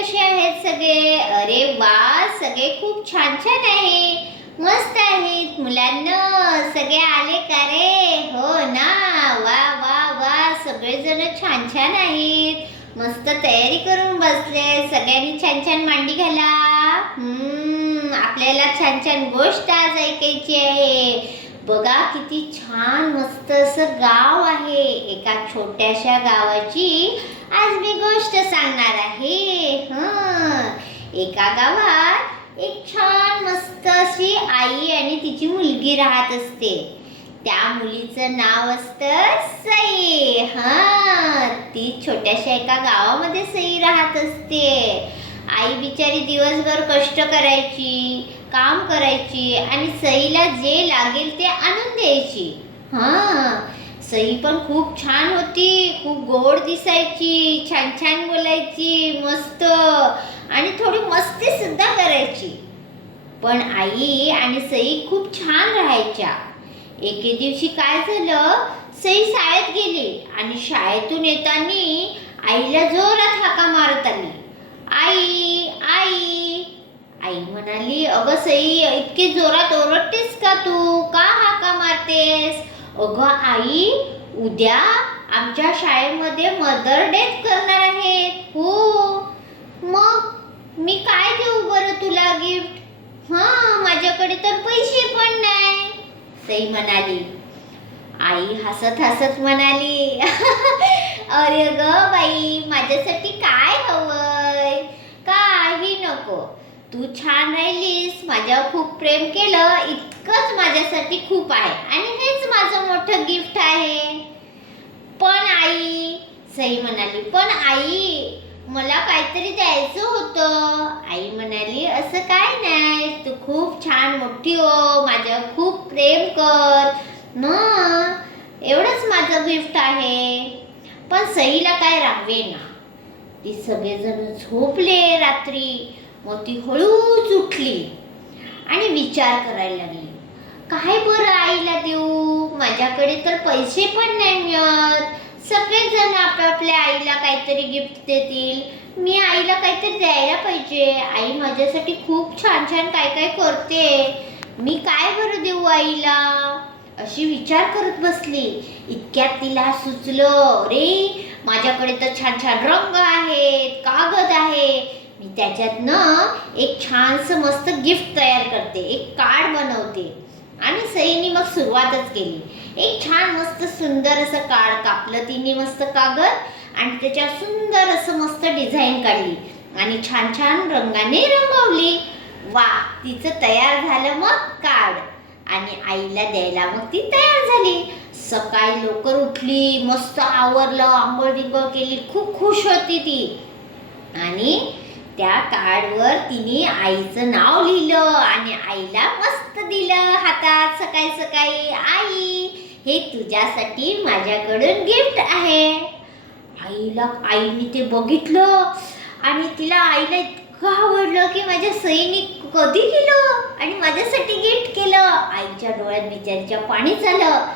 कसे आहेत सगळे? अरे वा, सगळे खूप छान छान आहे, मस्त आहेत. मुलांना सगळे आले का रे? हो ना. वा वा वा, सगळेजण छान छान आहेत. मस्त तयारी करून बसले. सगळ्यांनी छान छान मांडी घाला. आपल्याला छान छान गोष्ट आज ऐकायची आहे. बघा किती छान मस्त असं गाव आहे. एका छोट्याशा गावाची आज मी गोष्ट सांगणार आहे. एका गावात एक छान मस्त अशी आई आणि तिची मुलगी राहत असते. त्या मुलीचं नाव असतं सई. ती छोट्याशा एका गावामध्ये सई राहत असते. आई बिचारी दिवसभर कष्ट करायची, काम करायची आणि सईला जे लागेल ते आणून द्यायची. सई पण खूप छान होती, खूप गोड दिसायची, छान छान बोलायची, मस्त आणि थोडी मस्ती सुद्धा करायची. पण आई आणि सई खूप छान राहायच्या. एके दिवशी काय झालं, सई शाळेत गेली आणि शाळेतून येताना आईला जोरात हाका मारत आली. आई आई. आई म्हणाली, अगं सई, इतकी जोरात ओरडतेस का तू? का हाका मारतेस? अगं आई, उद्या आमच्या शाळेमध्ये मदर डे करणार आहेत. हो, मग मी काय देऊ बरं तुला गिफ्ट? माझ्याकडे तर पैसे पण नाही, सई म्हणाली. आई हसत हसत म्हणाली, अरे ग बाई, माझ्यासाठी काय हवंय? काही नको. तू छान राहिलीस, माझ्यावर खूप प्रेम केलं, इतकंच माझ्यासाठी खूप आहे आणि हेच माझं मोठं गिफ्ट आहे. पण आई, सई म्हणाली, पण आई, मला काहीतरी द्यायचं होतं. आई म्हणाली, असं काय नाही, तू खूप छान मोठी हो, माझ्यावर खूप प्रेम कर ना, एवढंच माझं गिफ्ट आहे. पण सईला काय राहावेना. ती सगळेजण झोपले रात्री. मग ती हळूच उठली आणि विचार करायला लागली, काय बरं आईला देऊ? माझ्याकडे तर पैसे पण नाही मिळत. सगळेजण आपापल्या आईला काहीतरी गिफ्ट देतील, मी आईला काहीतरी द्यायला पाहिजे. आई माझ्यासाठी खूप छान छान काय काय करते, मी काय बरं देऊ आईला? अशी विचार करत बसली. इतक्यात तिला सुचलं, रे माझ्याकडे तर छान छान रंग आहेत, कागद आहे, मी त्याच्यातनं एक छानसं मस्त गिफ्ट तयार करते, एक कार्ड बनवते. आणि सईनी मग सुरुवातच केली. एक छान मस्त सुंदर असं कार्ड कापलं तिने, मस्त कागद, आणि त्याच्यावर सुंदर असं मस्त डिझाईन काढली आणि छान छान रंगाने रंगवली. वा, तिचं तयार झालं मग कार्ड आणि आईला द्यायला मग ती तयार झाली. सकाळी लवकर उठली, मस्त आवरलं, आंघोळ बिंघोळ केली, खूप खुश होती ती. आणि त्या कार्डवर तिने आईचं नाव लिहिलं आणि आईला मस्त दिलं हातात सकाळी सकाळी. आई, हे तुझ्यासाठी माझ्याकडून गिफ्ट आहे. आईने ते बघितलं आणि आईला इतकं आवडलं की माझ्या सईने कधी लिहिलं आणि माझ्यासाठी गिफ्ट केलं. आईच्या डोळ्यात बिचारीच्या पाणी झालं.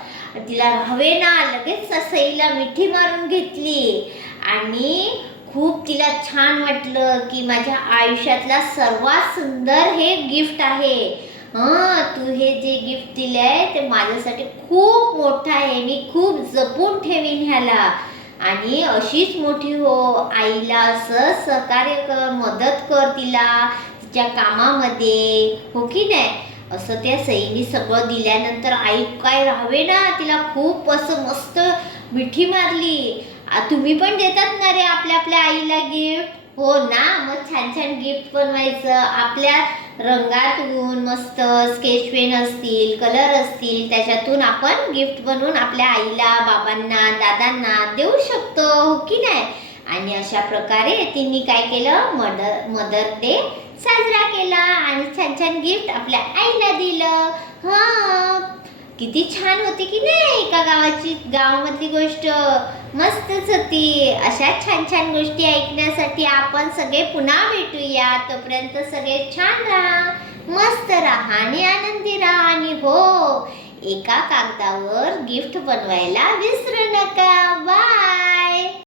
तिला राहावेना, लगेच सईला मिठी मारून घेतली आणि खूप तिला छान वाटलं की माझ्या आयुष्यातला सर्वात सुंदर हे गिफ्ट आहे. तू हे जे गिफ्ट दिलंय ते माझ्यासाठी खूप मोठं आहे, मी खूप जपून ठेवीन ह्याला. आणि अशीच मोठी हो, आईला असं सहकार्य कर, मदत कर तिला तिच्या कामामध्ये, हो की नाही? असं त्या सईने सगळं दिल्यानंतर आई काय राहावेना, तिला खूप असं मस्त मिठी मारली. तुम्ही पण देतात ना रे आपल्या आपल्या आईला गिफ्ट? हो ना. मग छान छान गिफ्ट बनवायचं, आपल्या रंगातून मस्त स्केच पेन असतील, कलर असतील, त्याच्यातून आपण गिफ्ट बनवून आपल्या आईला, बाबांना, दादांना देऊ शकतो, हो की नाही? आणि अशा प्रकारे तिने काय केलं, मदर डे साजरा केला आणि छान छान गिफ्ट आपल्या आईला दिलं. किती छान होती की नाही? एका गावामधली गोष्ट मस्तच होती. अशा छान छान गोष्टी ऐकण्यासाठी आपण सगळे पुन्हा भेटूया. तोपर्यंत सगळे छान राहा, मस्त राहा आणि आनंदी राहा. आणि हो, एका कागदावर गिफ्ट बनवायला विसरू नका. बाय.